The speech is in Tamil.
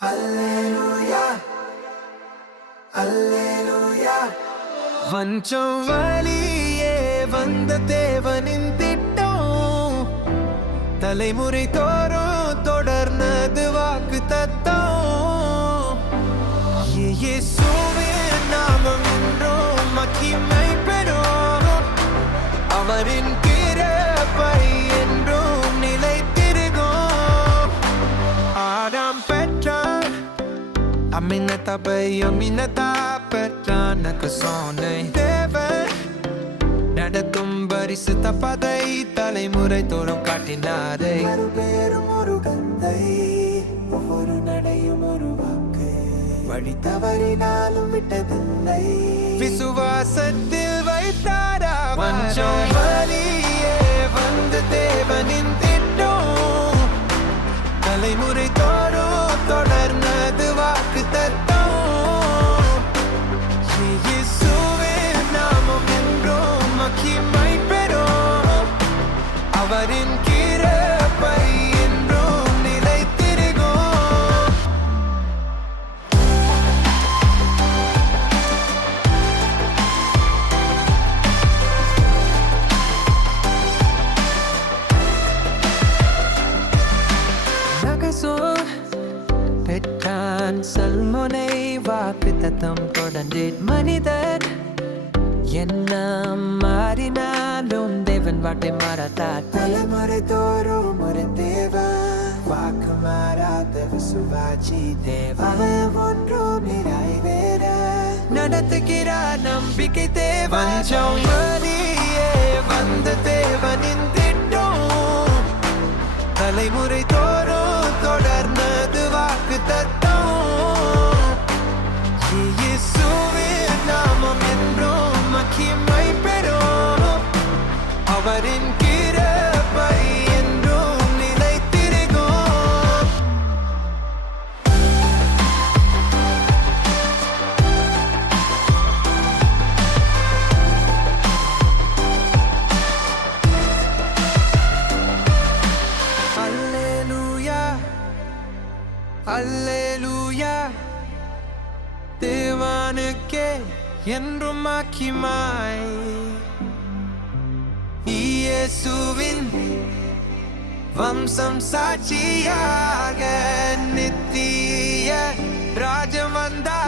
அல்லேலூயா அல்லேலூயா வஞ்சம் வழியே வந்த தேவனின் திட்டம் தலைமுறை தோறும் தொடர்ந்தது வாக்கு தத்தம் இயேசுவின் நாமம் என்றும் மகிமை பெறும் அவரின் கிருபை என்றும் நிலைத்திருக்கும் ஆதாம் பெற்றான் aminata பெற்றான் சொன்னை தேவன் நடக்கும் பரிசுத்த பாதை தலைமுறை தோறும் காட்டினாரை பேரும் ஒரு கந்தை ஒவ்வொரு நடையும் ஒரு வாக்கு வழி தவறினாலும் விட்டதில்லை விசுவாசத்தில் வைத்தாரா வஞ்சம் வழியே வந்த தேவனின் திட்டம் தலைமுறை தோறும் தொடர்ந்தது வாக்கு தத்தம் இயேசுவின் நாமம் என்றும் மகிமை பெறும் அவரின் கிருபை என்றும் நிலைத்திருக்கும் நகசோ பெற்றான் சல்மோனை வாக்கு தத்தம் தொடர்ந்து மனிதன் என்ன மாறினாலும் தேவன் வாட்டை மாறாட்டார் தலைமுறை தோறும் ஒரு தேவன் வாக்கு மாறாத விசுவாசி தேவன் ஒன்றும் நிறைவேற நடத்துகிறார் நம்பிக்கை தேவன் வழியே வந்த தேவனின் திட்டம் தலைமுறை தோறும் தொடர்ந்தது வாக்கு தத்தம் இயேசுவின் நாமம் என்றும் மகிமை பெறும் அவரின் கிருபை என்றும் நிலைத்திருக்கும் அல்லேலூயா அல்லேலூயா தேவனுக்கே என்றும் மகிமை இயேசுவின் வம்சம் சாட்சியாக நித்திய ராஜம் வந்தார்